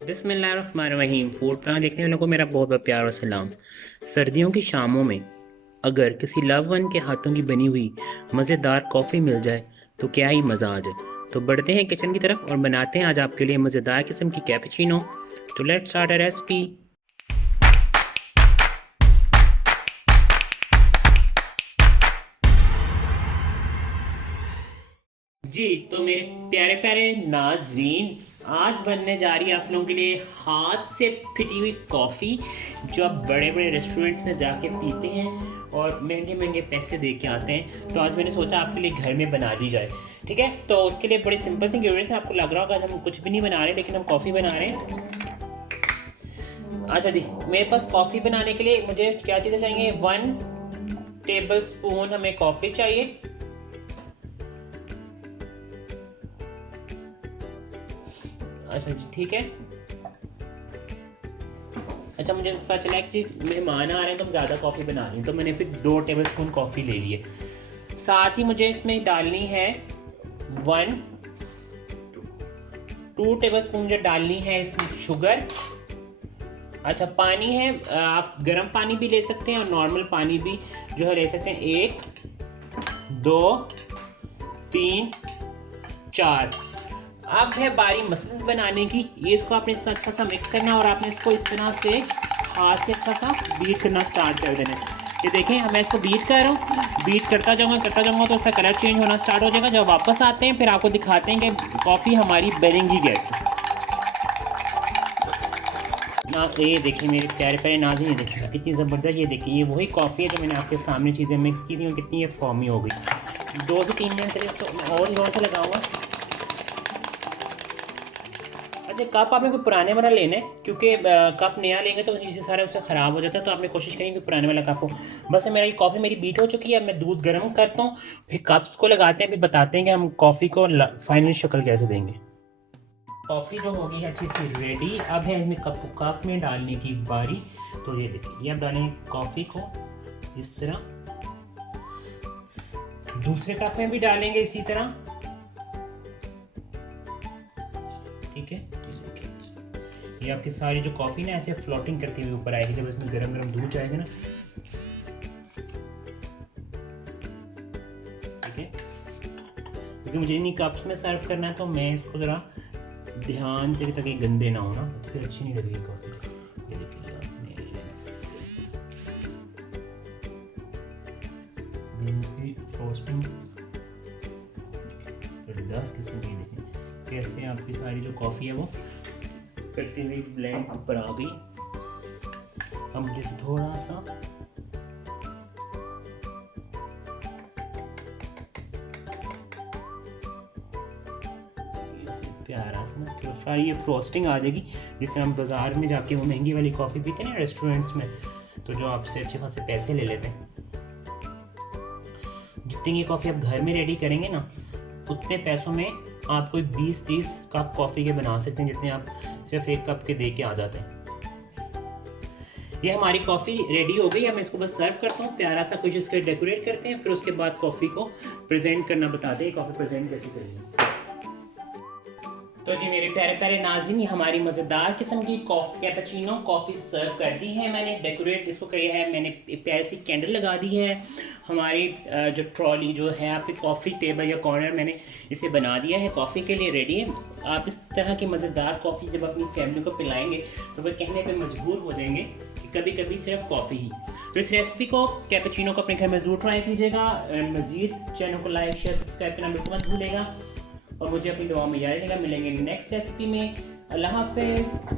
बिस्मिल्लाहिर्रहमानिर्रहीम। Food plan देखने वालों को मेरा बहुत बहुत प्यार और सलाम। सर्दियों की शामों में अगर किसी लव वन के हाथों की बनी हुई मज़ेदार कॉफ़ी मिल जाए तो क्या ही मज़ा आ जाए। तो बढ़ते हैं किचन की तरफ और बनाते हैं आज आपके लिए मज़ेदार किस्म की कैपुचिनो। तो लेट्स स्टार्ट अ रेसिपी। जी तो मेरे प्यारे प्यारे नाज़रीन, आज बनने जा रही है आप लोगों के लिए हाथ से फिटी हुई कॉफ़ी जो आप बड़े बड़े रेस्टोरेंट्स में जाके पीते हैं और महंगे महंगे पैसे दे के आते हैं। तो आज मैंने सोचा आपके लिए घर में बना दी जाए। ठीक है, तो उसके लिए बड़ी सिंपल सी इंग्रेडिएंट्स आपको लग रहा होगा आज हम कुछ भी नहीं बना रहे लेकिन हम कॉफ़ी बना रहे हैं। अच्छा जी, मेरे पास कॉफ़ी बनाने के लिए मुझे क्या चीज़ें चाहिए। 1 टेबल स्पून हमें कॉफ़ी चाहिए। अच्छा जी ठीक है। अच्छा, मुझे पता चला कि मेहमान आ रहे हैं तो हम ज़्यादा कॉफ़ी बना रही हैं, तो मैंने फिर 2 टेबल स्पून कॉफ़ी ले लिए। साथ ही मुझे इसमें डालनी है 2 टेबल स्पून मुझे डालनी है इसमें शुगर। अच्छा, पानी है, आप गर्म पानी भी ले सकते हैं और नॉर्मल पानी भी जो है ले सकते हैं। 1 2 3 4। अब है बारी मसल्स बनाने की। ये इसको आपने इस तरह अच्छा सा मिक्स करना और आपने इसको इस तरह से हाथ से अच्छा सा बीट करना स्टार्ट कर देना। ये देखें, मैं इसको बीट कर रहा हूँ, बीट करता जाऊँगा तो उसका कलर चेंज होना स्टार्ट हो जाएगा। जब वापस आते हैं फिर आपको दिखाते हैं कि कॉफ़ी हमारी बनेगी कैसे ना। ये देखिए मेरे प्यारे प्यारे नाज़रीन, ये देखिए कितनी ज़बरदस्त। ये देखिए, ये वही कॉफ़ी है जो मैंने आपके सामने चीज़ें मिक्स की थी और कितनी ये फॉर्मी हो गई। 2 से 3 मिनट तक इसको और जोर से लगाऊंगा। अच्छा, कप आपने कोई पुराने वाला लेना है क्योंकि कप नया लेंगे तो चीज़ें सारा उससे ख़राब हो जाता है, तो आपने कोशिश करेंगे कि पुराने वाला कप हो। बस मेरा ये कॉफ़ी मेरी बीट हो चुकी है। अब मैं दूध गर्म करता हूँ, फिर कप्स को लगाते हैं, फिर बताते हैं कि हम कॉफ़ी को फाइनल शक्ल कैसे देंगे। कॉफ़ी जो होगी अच्छी सी रेडी। अब है इसमें कप में डालने की बारी। तो ये देखिए, ये अब डालेंगे कॉफ़ी को इस तरह, दूसरे कप में भी डालेंगे इसी तरह। ठीक है, ये आपकी सारी जो कॉफ़ी ना ऐसे फ्लोटिंग करती हुई ऊपर आएगी जब इसमें गरम गरम दूध जाएगा ना। ठीक है, क्योंकि मुझे इन्हीं कप्स में सर्व करना है तो मैं इसको ज़रा ध्यान से, ताकि गंदे ना हो ना, फिर अच्छी नहीं लगेगी कॉफ़ी। ये देखिए आपने बीन्स की फ्रोस्टिंग जबरदस्त किस्म की। देखें कैसे आपकी सारी जो कॉफ़ी है वो करती हुई ब्लेंड ऊपर आ गई। अब मुझे थोड़ा सा प्यारा सा ना थोड़ा ये फ्रोस्टिंग आ जाएगी, जिससे हम बाज़ार में जाके वो महंगी वाली कॉफ़ी पीते हैं ना रेस्टोरेंट्स में, तो जो आपसे अच्छे खासे पैसे ले लेते हैं। जितनी ये कॉफ़ी आप घर में रेडी करेंगे ना, उतने पैसों में आप कोई 20-30 कप कॉफ़ी के बना सकते हैं, जितने आप सिर्फ 1 कप के दे के आ जाते हैं। ये हमारी कॉफ़ी रेडी हो गई। अब मैं इसको बस सर्व करता हूँ, प्यारा सा कुछ इसके डेकोरेट करते हैं, फिर उसके बाद कॉफ़ी को प्रेजेंट करना बताते हैं कॉफ़ी प्रेजेंट कैसे करेंगे। तो जी मेरे प्यारे प्यारे नाज़रीन, ये हमारी मज़ेदार किस्म की कैपुचिनो कॉफ़ी सर्व कर दी है। मैंने डेकोरेट इसको किया है, मैंने एक प्यारी सी कैंडल लगा दी है। हमारी जो ट्रॉली जो है आपकी कॉफ़ी टेबल या कॉर्नर, मैंने इसे बना दिया है, कॉफ़ी के लिए रेडी है। आप इस तरह की मज़ेदार कॉफ़ी जब अपनी फैमिली को पिलाएंगे तो वह कहने पर मजबूर हो जाएंगे कि कभी कभी सिर्फ कॉफ़ी ही। तो इस रेसिपी को, कैपुचिनो को अपने घर में ज़रूर ट्राई कीजिएगा। मज़ीद चैनल को लाइक शेयर सब्सक्राइब करना बिल्कुल मत भूलिएगा और मुझे अपनी दुआ में याद रखिएगा। मिलेंगे नेक्स्ट रेसिपी में। अल्लाह हाफ़िज़।